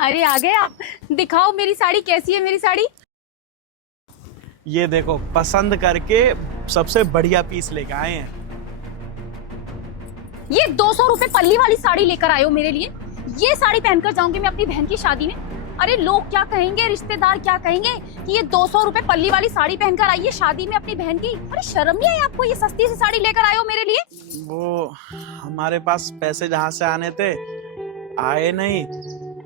अरे आ गए आप। दिखाओ मेरी साड़ी कैसी है, मेरी साड़ी। ये देखो, पसंद करके सबसे बढ़िया पीस लेके आए हैं। ये 200 रुपए पल्ली वाली साड़ी लेकर आए हो मेरे लिए। ये साड़ी पहनकर जाऊंगी मैं अपनी बहन की शादी में। अरे लोग क्या कहेंगे, रिश्तेदार क्या कहेंगे कि ये 200 रुपए पल्ली वाली साड़ी पहनकर आई है शादी में अपनी बहन की। अरे शर्म नहीं आई आपको, ये सस्ती सी साड़ी लेकर आए हो मेरे लिए। वो हमारे पास पैसे जहाँ से आने थे आए नहीं।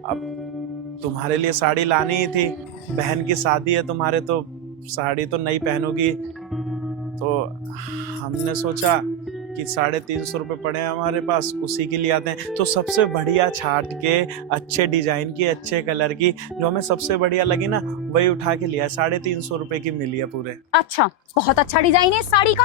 अब तुम्हारे लिए साड़ी लानी ही थी, बहन की शादी है तुम्हारे, तो साड़ी तो नहीं पहनोगी। तो हमने सोचा कि 350 रुपये पड़े हैं हमारे पास, उसी के लिए आते हैं। तो सबसे बढ़िया छाट के, अच्छे डिजाइन की, अच्छे कलर की, जो हमें सबसे बढ़िया लगी ना, वही उठा के लिया। 350 रुपये की मिली है पूरे। अच्छा, बहुत अच्छा डिजाइन है इस साड़ी का।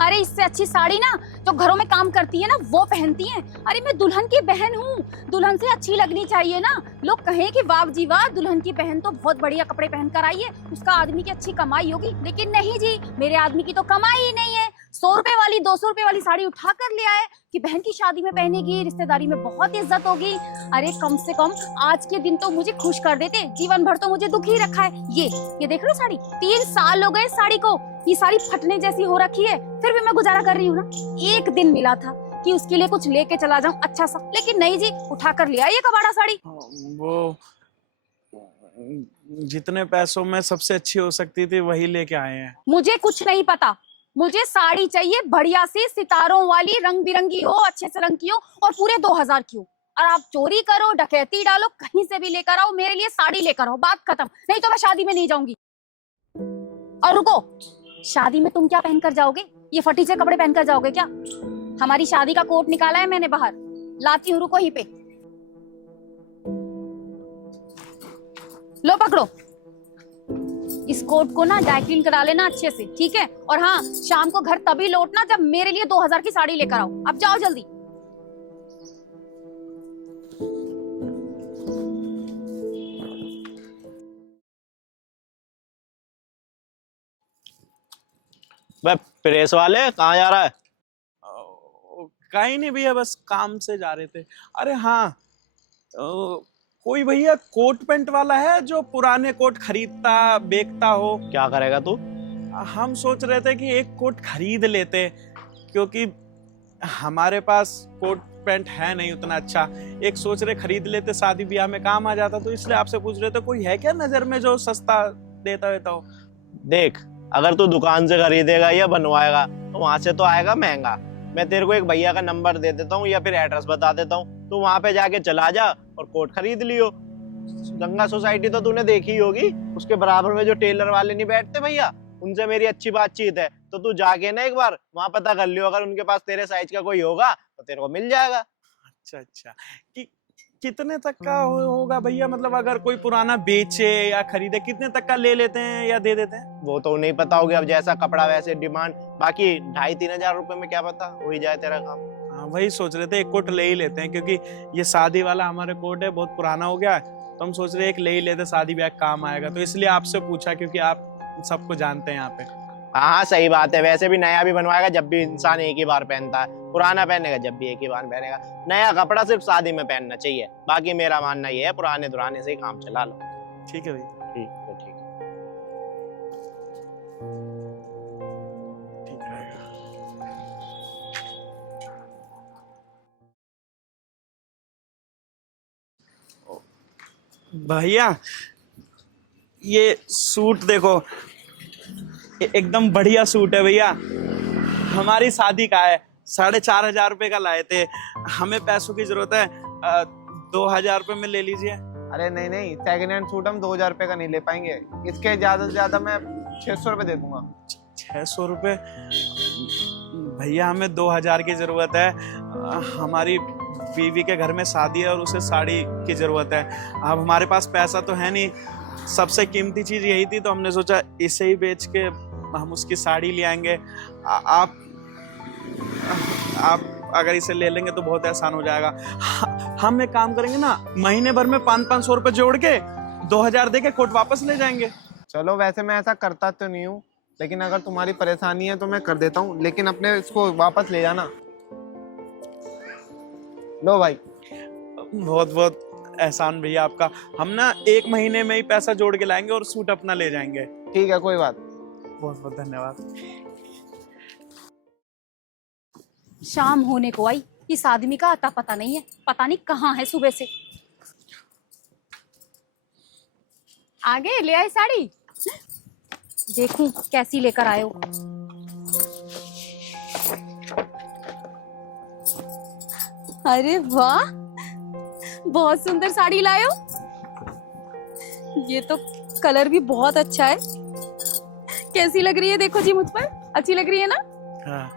अरे इससे अच्छी साड़ी ना जो घरों में काम करती है ना वो पहनती हैं। अरे मैं दुल्हन की बहन हूँ, दुल्हन से अच्छी लगनी चाहिए ना। लोग कहें कि वाह जी वाह, दुल्हन की बहन तो बहुत बढ़िया कपड़े पहन कर आई है, उसका आदमी की अच्छी कमाई होगी। लेकिन नहीं जी, मेरे आदमी की तो कमाई ही नहीं है। 100 रुपए वाली, 200 रुपए वाली साड़ी उठा कर ले आए कि बहन की शादी में पहनेगी, रिश्तेदारी में बहुत इज्जत होगी। अरे कम से कम आज के दिन तो मुझे खुश कर देते, जीवन भर तो मुझे दुखी रखा है। ये देख रहे हो साड़ी, 3 साल हो गए साड़ी को, ये साड़ी फटने जैसी हो रखी है, फिर भी मैं गुजारा कर रही हूँ ना। एक दिन मिला था कि उसके लिए कुछ लेके चला जाऊं अच्छा सा, लेकिन नहीं जी, उठा कर ले आई ये कबाड़ा साड़ी। वो जितने पैसों में सबसे अच्छी हो सकती थी वही लेके आए हैं। मुझे कुछ नहीं पता, मुझे साड़ी चाहिए बढ़िया सी, सितारों वाली, रंग बिरंगी हो, अच्छे से रंग की हो, और पूरे 2000 की हो। और आप चोरी करो, डकैती डालो, कहीं से भी लेकर आओ, मेरे लिए साड़ी लेकर आओ, बात खत्म। नहीं तो मैं शादी में नहीं जाऊंगी। और रुको, शादी में तुम क्या पहनकर जाओगे? ये फटीचे कपड़े पहनकर जाओगे क्या? हमारी शादी का कोट निकाला है मैंने बाहर, लाती हूँ, रुको ही पे। लो पकड़ो, इस कोट को ना ड्राई क्लीन करा लेना अच्छे से, ठीक है? और हाँ, शाम को घर तभी लौटना जब मेरे लिए 2000 की साड़ी लेकर आओ। अब जाओ जल्दी। बे प्रेस वाले कहाँ जा रहा है? कहीं नहीं भैया, बस काम से जा रहे थे। अरे हाँ, कोई भैया कोट पैंट वाला है जो पुराने कोट खरीदता बेचता हो? क्या करेगा तू? हम सोच रहे थे कि एक कोट खरीद लेते, क्योंकि हमारे पास कोट पैंट है नहीं उतना अच्छा। एक सोच रहे खरीद लेते, शादी ब्याह में काम आ जाता। तो इसलिए आपसे पूछ रहे थे, कोई है क्या नजर में जो सस्ता देता देता हो? देख, अगर तू दुकान से खरीदेगा या बनवाएगा तो वहां से तो आएगा महंगा। मैं तेरे को एक भैया का नंबर दे देता हूँ या फिर एड्रेस बता देता हूँ, तो वहां पे जाके चला जा और कोट खरीद लियो। गंगा सोसाइटी तो तूने देखी होगी, उसके बराबर में जो टेलर वाले नहीं बैठते भैया, उनसे मेरी अच्छी बातचीत है। तो तू जाके ना एक बार वहां पता कर लियो, अगर उनके पास तेरे साइज का कोई होगा तो तेरे को मिल जाएगा। अच्छा अच्छा, कितने तक का होगा भैया? मतलब अगर कोई पुराना बेचे या खरीदे, कितने तक का ले लेते हैं या दे देते हैं? वो तो नहीं पता होगा, अब जैसा कपड़ा वैसे डिमांड। बाकी 2,500-3 हजार रुपए में क्या पता हो ही जाए तेरा काम। हाँ, वही सोच रहे थे, एक कोट ले ही लेते हैं, क्योंकि ये शादी वाला हमारे कोट है, बहुत पुराना हो गया है। तो हम सोच रहे हैं एक ले ही लेते, शादी ब्याह काम आएगा। तो इसलिए आपसे पूछा, क्योंकि आप सबको जानते हैं यहाँ पे। हाँ सही बात है, वैसे भी नया भी बनवाएगा जब भी इंसान एक ही बार पहनता है, पुराना पहनेगा जब भी एक ही बार पहनेगा। नया कपड़ा सिर्फ शादी में पहनना चाहिए। बाकी मेरा मानना ये है, पुराने दुराने से ही काम चला लो। ठीक है भैया। ठीक है, ठीक है। ठीक रहेगा। भैया ये सूट देखो, एकदम बढ़िया सूट है भैया। हमारी शादी का है, 4,500 रुपये का लाए थे। हमें पैसों की जरूरत है, 2,000 रुपये में ले लीजिए। अरे नहीं नहीं, सेकंड हैंड सूट हम 2000 रुपए का नहीं ले पाएंगे। इसके ज्यादा से ज्यादा मैं 600 रुपए दे दूंगा। 600 रुपये? भैया हमें 2,000 की जरूरत है। हमारी बीवी के घर में शादी है और उसे साड़ी की जरूरत है। अब हमारे पास पैसा तो है नहीं, सबसे कीमती चीज यही थी, तो हमने सोचा इसे ही बेच के हम उसकी साड़ी ले आएंगे। आप अगर इसे ले लेंगे तो बहुत आसान हो जाएगा। हम एक काम करेंगे ना, महीने भर में 500-500 रुपए जोड़ के 2,000 दे के कोट वापस ले जाएंगे। चलो, वैसे मैं ऐसा करता तो नहीं हूँ, लेकिन अगर तुम्हारी परेशानी है तो मैं कर देता हूँ, लेकिन अपने इसको वापस ले जाना। लो भाई। बहुत बहुत एहसान भैया आपका। हम ना 1 महीने में ही पैसा जोड़ के लाएंगे और सूट अपना ले जाएंगे। ठीक है, कोई बात। बहुत बहुत धन्यवाद। शाम होने को आई, इस आदमी का आता पता नहीं है, पता नहीं कहाँ है सुबह से। आगे ले आई साड़ी, देखूं कैसी लेकर आए हो। अरे वाह, बहुत सुंदर साड़ी लाए हो। ये तो कलर भी बहुत अच्छा है। कैसी लग रही है देखो जी मुझ पर, अच्छी लग रही है ना? हाँ।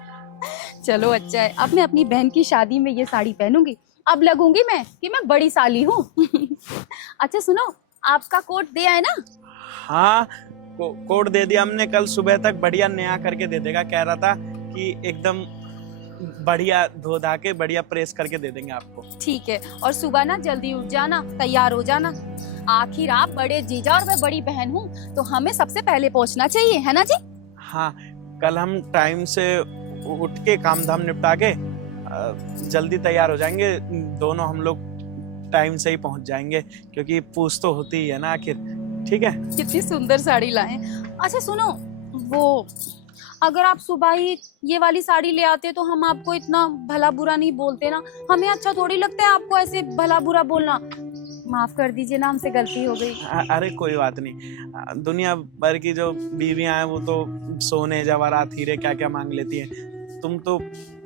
चलो अच्छा है, अब मैं अपनी बहन की शादी में ये साड़ी पहनूंगी। अब लगूंगी मैं कि मैं बड़ी साली हूँ। अच्छा सुनो, आपका कोट दे आए ना? हाँ, कोट दे दिया हमने, कल सुबह तक बढ़िया नया करके दे देगा। कह रहा था कि एकदम बढ़िया धो धा के बढ़िया प्रेस करके दे देंगे आपको। ठीक है, और सुबह ना जल्दी उठ जाना, तैयार हो जाना। आखिर आप बड़े जीजा और मैं बड़ी बहन हूँ, तो हमें सबसे पहले पहुँचना चाहिए, है ना जी? हाँ, कल हम टाइम से उठ के काम धाम निपटा के जल्दी तैयार हो जाएंगे। दोनों हम लोग टाइम से ही पहुंच जाएंगे, क्योंकि पूछ तो होती ही है ना आखिर। ठीक है? कितनी सुंदर साड़ी लाए। अच्छा सुनो, वो अगर आप सुबह ही ये वाली साड़ी ले आते तो हम आपको इतना भला बुरा नहीं बोलते ना। हमें अच्छा थोड़ी लगता है आपको ऐसे भला बुरा बोलना। माफ कर दीजिए ना, हमसे गलती हो गई। अरे कोई बात नहीं, दुनिया भर की जो बीवियां हैं वो तो सोने जवाहरात हीरे क्या क्या मांग लेती हैं। तुम तो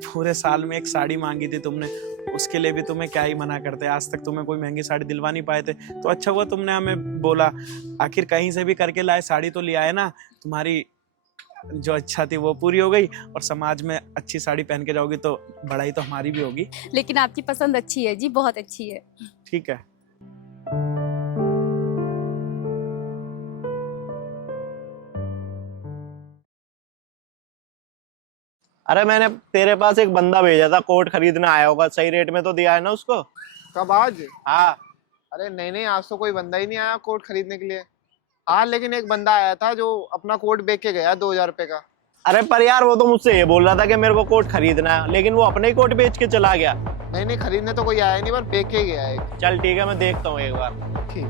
पूरे साल में एक साड़ी मांगी थी तुमने, उसके लिए भी तुम्हें क्या ही मना करते। आज तक तुम्हें कोई महंगी साड़ी दिलवा नहीं पाए थे, तो अच्छा हुआ तुमने हमें बोला। आखिर कहीं से भी करके लाए, साड़ी तो लिया है ना। तुम्हारी जो अच्छा थी वो पूरी हो गई, और समाज में अच्छी साड़ी पहन के जाओगी तो बड़ाई तो हमारी भी होगी। लेकिन आपकी पसंद अच्छी है जी, बहुत अच्छी है। ठीक है। अरे मैंने तेरे पास एक बंदा भेजा था, कोट खरीदने आया होगा, सही रेट में तो दिया है ना उसको? कब, आज? हाँ। अरे नहीं नहीं, आज तो कोई बंदा ही नहीं आया कोट खरीदने के लिए। हाँ, लेकिन एक बंदा आया था जो अपना कोट बेच के गया 2000 रुपए का। अरे पर यार वो तो मुझसे ये बोल रहा था कि मेरे को कोट खरीदना है, लेकिन वो अपने ही कोट बेच के चला गया। नहीं नहीं, खरीदने तो कोई आया नहीं, पर बेच के गया है। चल ठीक है, मैं देखता हूँ एक बार। ठीक।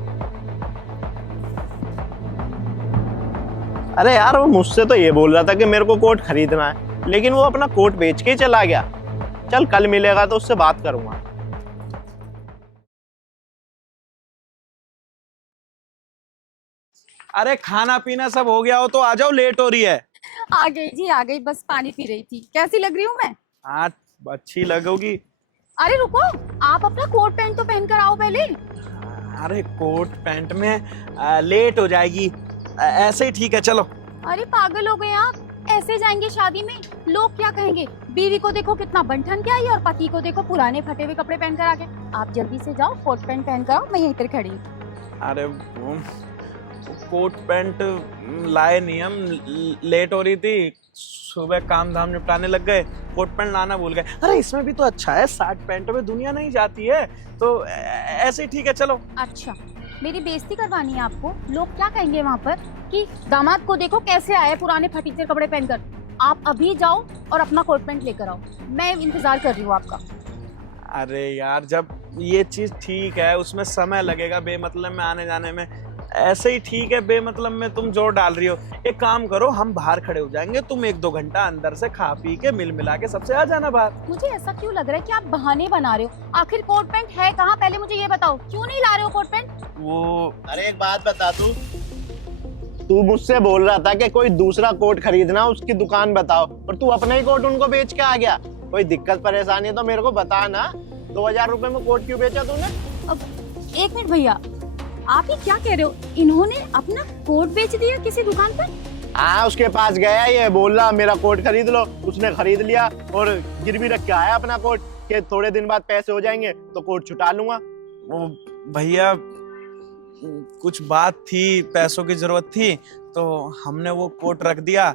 अरे यार वो मुझसे तो ये बोल रहा था कि मेरे को कोट खरीदना है, लेकिन वो अपना कोट बेच के ही चला गया। चल कल मिलेगा तो उससे बात करूंगा। अरे खाना पीना सब हो गया हो तो आ जाओ, लेट हो रही है। आ गई जी, आ गई, बस पानी पी रही थी। कैसी लग रही हूँ मैं? हाँ, अच्छी लगोगी। अरे रुको, आप अपना कोट पैंट तो पहन कर आओ पहले। अरे कोट पैंट में लेट हो जाएगी, ऐसे ही ठीक है, चलो। अरे पागल हो गए आप, ऐसे जाएंगे शादी में? लोग क्या कहेंगे? बीवी को देखो कितना बंठन के आई है, और पति को देखो पुराने फटे हुए कपड़े पहन कर आ गए। आप जल्दी से जाओ, कोट पैंट पहन कर आओ, मैं यहीं पर खड़ी हूँ। अरे कोट पैंट लाए नहीं हम, लेट हो रही थी, सुबह काम धाम निपटाने लग गए, कोट पैंट लाना भूल गए। अरे इसमें भी तो अच्छा है, 60 पैंटों में दुनिया नहीं जाती है, तो ऐसे ही ठीक है, चलो। अच्छा, मेरी बेइज्जती करवानी है आपको? लोग क्या कहेंगे वहाँ पर कि दामाद को देखो कैसे आए पुराने फटीचर कपड़े पहनकर। आप अभी जाओ और अपना कोट पैंट लेकर आओ, मैं इंतजार कर रही हूँ आपका। अरे यार, जब ये चीज ठीक है, उसमें समय लगेगा बेमतलब में आने जाने में, ऐसे ही ठीक है। बेमतलब में तुम जोर डाल रही हो। एक काम करो, हम बाहर खड़े हो जाएंगे, तुम 1-2 घंटा अंदर से खा पी के मिल मिला के सबसे आ जाना बाहर। मुझे ऐसा क्यों लग रहा है कि आप बहाने बना रहे हो? आखिर कोट पैंट है कहाँ, पहले मुझे ये बताओ, क्यों नहीं ला रहे हो कोट पैंट? वो अरे एक बात बता, तू मुझसे बोल रहा था कि कोई दूसरा कोट खरीदना, उसकी दुकान बताओ, और तू अपना ही कोट उनको बेच के आ गया। कोई दिक्कत परेशानी है तो मेरे को बता ना। 2000 रुपए में कोट क्यों बेचा तूने? अब एक मिनट भैया, आप ये क्या कह रहे हो? इन्होंने अपना कोट बेच दिया किसी दुकान पर? हाँ, उसके पास गया, ये बोल रहा मेरा कोट खरीद लो, उसने खरीद लिया और गिरवी रख के आया अपना कोट कि थोड़े दिन बाद पैसे हो जाएंगे तो कोट छुटा लूंगा। वो भैया, कुछ बात थी, पैसों की जरूरत थी, तो हमने वो कोट रख दिया,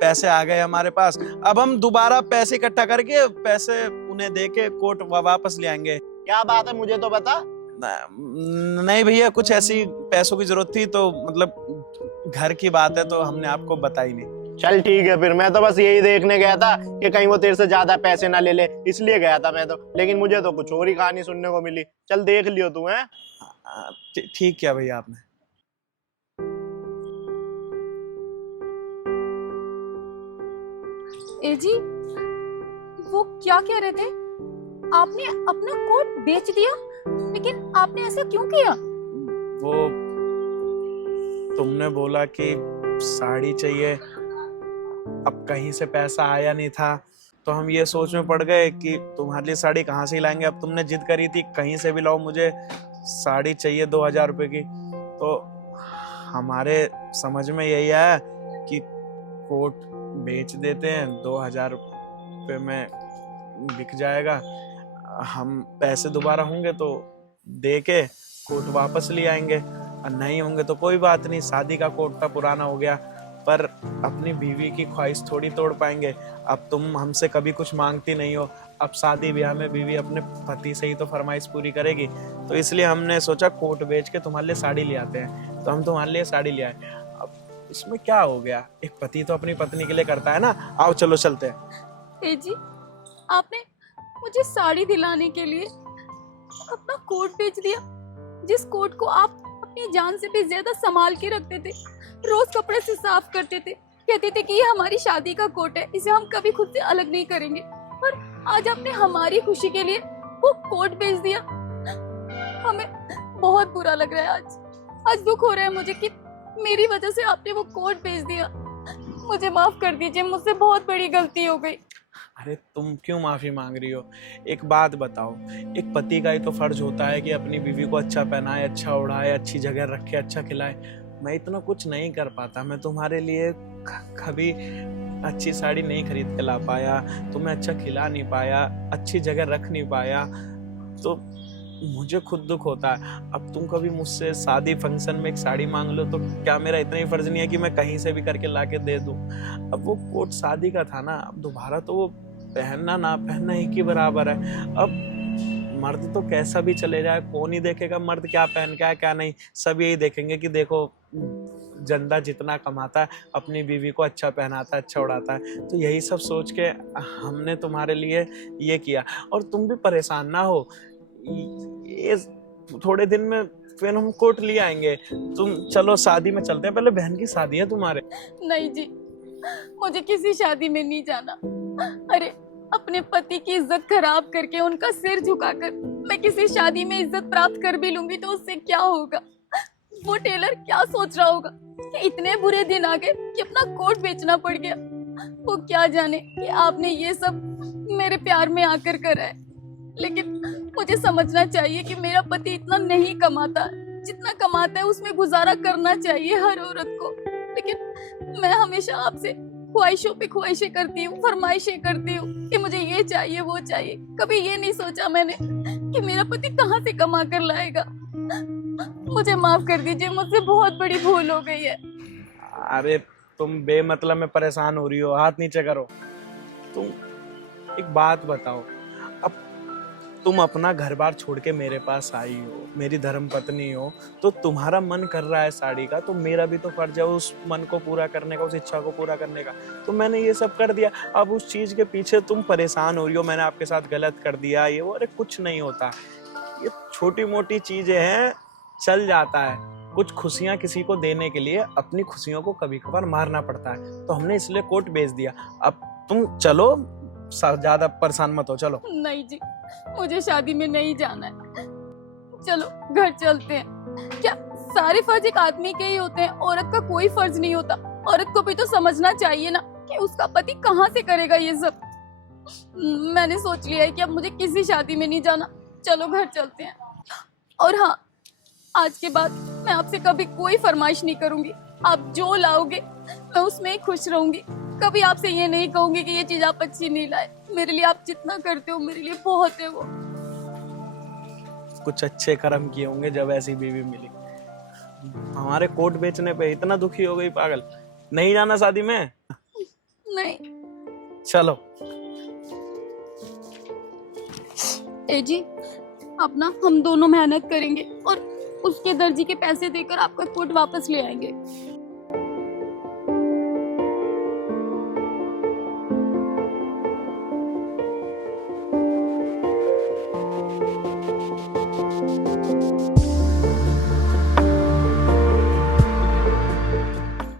पैसे आ गए हमारे पास। अब हम दोबारा पैसे इकट्ठा करके पैसे उन्हें दे के कोट वापस ले आएंगे। क्या बात है, मुझे तो बता। नहीं भैया, कुछ ऐसी पैसों की जरूरत थी, तो मतलब घर की बात है, तो हमने आपको बताई नहीं। चल ठीक है फिर, मैं तो बस यही देखने गया था कि कहीं वो तेरे से ज्यादा पैसे ना ले ले, इसलिए गया था मैं तो। लेकिन मुझे तो कुछ और ही कहानी सुनने को मिली। चल देख लियो तू है। ठीक किया भैया आपने। ए जी, वो क्या कह रहे थे? आपने अपना कोट बेच दिया, लेकिन आपने ऐसा क्यों किया? वो तुमने बोला कि साड़ी चाहिए, अब कहीं से पैसा आया नहीं था, तो हम ये सोच में पड़ गए कि तुम्हारे लिए साड़ी कहाँ से लाएंगे। अब तुमने जिद करी थी कहीं से भी लाओ, मुझे साड़ी चाहिए 2000 रुपए की, तो हमारे समझ में यही आया कि कोट बेच देते हैं, 2000 रुपये में बिक जाएगा। हम पैसे दोबारा होंगे तो दे के कोट वापस ले आएंगे, और नहीं होंगे तो कोई बात नहीं, शादी का कोट था, पुराना हो गया। पर अपनी बीवी की ख्वाहिश थोड़ी तोड़ पाएंगे। अब तुम हमसे कभी कुछ मांगती नहीं हो, अब शादी ब्याह में बीवी अपने पति से ही तो फरमाइश पूरी करेगी। तो इसलिए हमने सोचा कोट बेच के तुम्हारे लिए साड़ी ले आते हैं, तो हम तुम्हारे लिए साड़ी ले आए। अब इसमें क्या हो गया, एक पति तो अपनी पत्नी के लिए करता है ना। आओ चलो चलते हैं। ए जी, आपने मुझे साड़ी दिलाने के लिए अपना कोट बेच दिया, जिस कोट को आप अपनी जान से भी ज्यादा संभाल के रखते थे, रोज कपड़े से साफ करते थे, कहते थे कि ये हमारी शादी का कोट है, इसे हम कभी खुद से अलग नहीं करेंगे। और आज आपने हमारी खुशी के लिए वो कोट बेच दिया। हमें बहुत बुरा लग रहा है। आज दुख हो रहा है मुझे कि मेरी वजह से आपने वो कोट बेच दिया। मुझे माफ कर दीजिए, मुझसे बहुत बड़ी गलती हो गई। अरे तुम क्यों माफी मांग रही हो? एक बात बताओ, एक पति का ही तो फर्ज होता है कि अपनी बीवी को अच्छा पहनाए, अच्छा उड़ाए, अच्छी जगह रखे, अच्छा खिलाए। मैं इतना कुछ नहीं कर पाता, मैं तुम्हारे लिए कभी अच्छी साड़ी नहीं खरीद के ला पाया, तुम्हें अच्छा खिला नहीं पाया, अच्छी जगह रख नहीं पाया, तो मुझे खुद दुख होता है। अब तुम कभी मुझसे शादी फंक्शन में एक साड़ी मांग लो, तो क्या मेरा इतना ही फर्ज नहीं है कि मैं कहीं से भी करके ला के दे दूं? अब वो कोट शादी का था ना, अब दोबारा तो वो पहनना ना पहनना ही के बराबर है। अब मर्द तो कैसा भी चले जाए, कौन ही देखेगा मर्द क्या पहन के है क्या नहीं। सब यही देखेंगे कि देखो जंदा जितना कमाता है अपनी बीवी को अच्छा पहनाता है, अच्छा उड़ाता है। तो यही सब सोच के हमने तुम्हारे लिए ये किया। और तुम भी परेशान ना हो, ये थोड़े दिन में फिर हम कोट ले आएंगे। तुम चलो शादी में चलते हैं, पहले बहन की शादी है तुम्हारे। नहीं जी, मुझे किसी शादी में नहीं जाना। अरे अपने पति की इज्जत खराब करके, उनका सिर झुकाकर मैं किसी शादी में इज्जत प्राप्त कर भी लूंगी तो उससे क्या होगा? वो टेलर क्या सोच रहा होगा कि इतने बुरे दिन आ गए कि अपना कोट बेचना पड़ गया। वो क्या जाने कि आपने ये सब मेरे प्यार में आकर करा है। लेकिन मुझे समझना चाहिए कि मेरा पति इतना नहीं कमाता, जितना कमाता है उसमें गुजारा करना चाहिए हर औरत को। लेकिन मैं हमेशा आपसे ख्वाहिशों पे ख्वाहिशें करती हूँ, फरमाइशें करती हूँ कि मुझे ये चाहिए वो चाहिए। कभी ये नहीं सोचा मैंने कि मेरा पति कहाँ से कमा कर लाएगा। मुझे माफ कर दीजिए, मुझसे बहुत बड़ी भूल हो गई है। अरे तुम बेमतलब में परेशान हो रही हो, हाथ नीचे करो। तुम एक बात बताओ, अब तुम अपना घर बार छोड़ के मेरे पास आई हो, मेरी धर्म पत्नी हो, तो तुम्हारा मन कर रहा है साड़ी का, तो मेरा भी तो फर्ज है उस मन को पूरा करने का, उस इच्छा को पूरा करने का। तो मैंने ये सब कर दिया। अब उस चीज के पीछे तुम परेशान हो रही हो, मैंने आपके साथ गलत कर दिया ये वो। अरे कुछ नहीं होता, ये छोटी मोटी चीजें हैं, चल जाता है। कुछ खुशियां किसी को देने के लिए अपनी खुशियों को कभी कभार मारना पड़ता है, तो हमने इसलिए कोट बेच दिया। अब तुम चलो, ज्यादा परेशान मत हो, चलो। नहीं जी, मुझे शादी में नहीं जाना है। चलो घर चलते हैं। क्या सारे फर्ज एक आदमी के ही होते हैं? औरत का कोई फर्ज नहीं होता। औरत को भी तो समझना चाहिए ना कि उसका पति कहाँ से करेगा ये सब। मैंने सोच लिया है कि अब मुझे किसी शादी में नहीं जाना। चलो घर चलते हैं। और हाँ, आज के बाद मैं आपसे कभी कोई फरमाइश नहीं करूंगी। आप जो लाओगे मैं उसमें ही खुश रहूंगी। कभी आपसे ये नहीं कहूंगी कि ये चीज आप अच्छी नहीं लाए। मेरे लिए आप जितना करते हो मेरे लिए बहुत है। वो कुछ अच्छे कर्म किए होंगे जब ऐसी बीवी मिली। हमारे कोट बेचने पे इतना दुखी हो गई पागल। नहीं जाना शादी में? नहीं। चलो। ए जी, अब ना हम दोनों मेहनत करेंगे और उसके दर्जी के पैसे देकर आपका कोट वापस ले आएंगे।